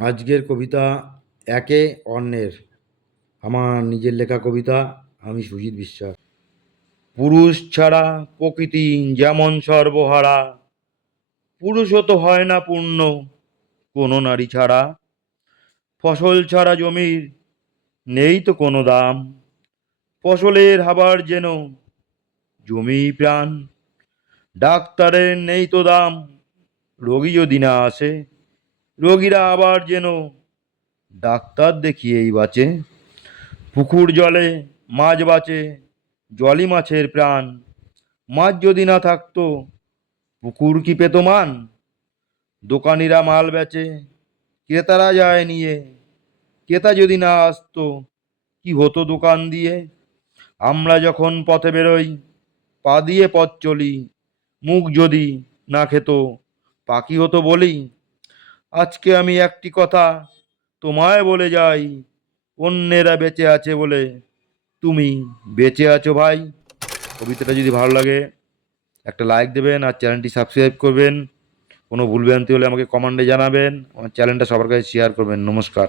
আজকের কবিতা একে অন্যের। আমার নিজের লেখা কবিতা। আমি সুজিত বিশ্বাস। পুরুষ ছাড়া প্রকৃতি যেমন সর্বহারা, পুরুষও তো হয় না পূর্ণ কোনো নারী ছাড়া। ফসল ছাড়া জমির নেই তো কোনো দাম, ফসলের হাবার যেন জমি প্রাণ। ডাক্তারের নেই তো দাম, রোগী যদি না আসে, রোগীরা আবার যেন ডাক্তার দেখিয়েই বাঁচে। পুকুর জলে মাছ বাঁচে, জলই মাছের প্রাণ। মাছ যদি না থাকতো, পুকুর কি পেত মান? দোকানিরা মাল বেচে, ক্রেতারা যায় নিয়ে, ক্রেতা যদি না আসতো, কি হতো দোকান দিয়ে? আমরা যখন পথে বেরোই, পা দিয়ে পথ চলি, মুখ যদি না খেত, পাখি হতো বলি। আজকে আমি একটি কথা তোমায় বলে যাই, অন্যেরা বেঁচে আছে বলে তুমি বেঁচে আছো ভাই। কবিতাটা যদি ভালো লাগে একটা লাইক দেবেন আর চ্যানেলটি সাবস্ক্রাইব করবেন। কোনো ভুলভ্রান্তি হলে আমাকে কমেন্টে জানাবেন। আমার চ্যানেলটা সবার কাছে শেয়ার করবেন। নমস্কার।